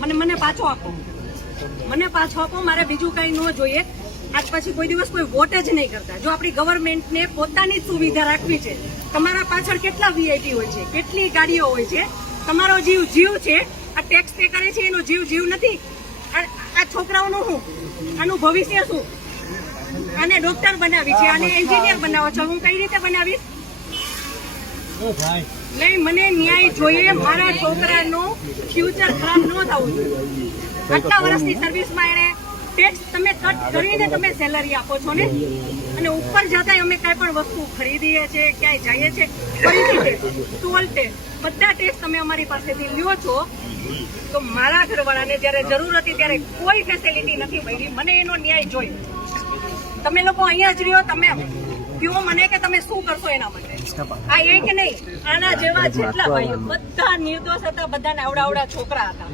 મને પાછો આપો, મને પાછો આપો. મારે બીજું કઈ ન જોઈએ. આજ પછી કોઈ દિવસ કોઈ વોટ જ નહીં કરતા. જો આપણી ગવર્મેન્ટને પોતાની જ સુવિધા રાખવી છે, તમારા પાછળ કેટલા વીઆઈપી હોય છે, કેટલી ગાડીઓ હોય છે, તમારો જીવ છે. આ ટેક્સ પે કરે છે એનો જીવ નથી. આ છોકરાઓનું શું, આનું ભવિષ્ય શું? આને ડોક્ટર બનાવી છે, આને એન્જિનિયર બનાવો છો, હું કઈ રીતે બનાવીશ? નહીં, મને ન્યાય જોઈએ. મારા છોકરાનું ફ્યુચર ખરાબ ન થવું જોઈએ. આટલા વર્ષની સર્વિસમાં એને ટેક્સ તમે કટ કરીને તમે સેલરી આપો છો ને, અને ઉપર જતા અમે કઈ પણ વસ્તુ ખરીદીએ છીએ, ક્યાંય જઈએ છીએ, ફરીથી ટોલ ટેક્સ, બધા ટેક્સ તમે અમારી પાસેથી લ્યો છો. તો મારા ઘરવાળાને જયારે જરૂર હતી ત્યારે કોઈ ફેસિલિટી નથી મળી. મને એનો ન્યાય જોઈએ. તમે લોકો અહીંયા જ રહ્યો, તમે કહો મને કે તમે શું કરશો એના માટે. આ એક નહીં, આના જેવા જેટલા ભાઈઓ બધા નિર્દોષ હતા, બધાને આવડા છોકરા હતા.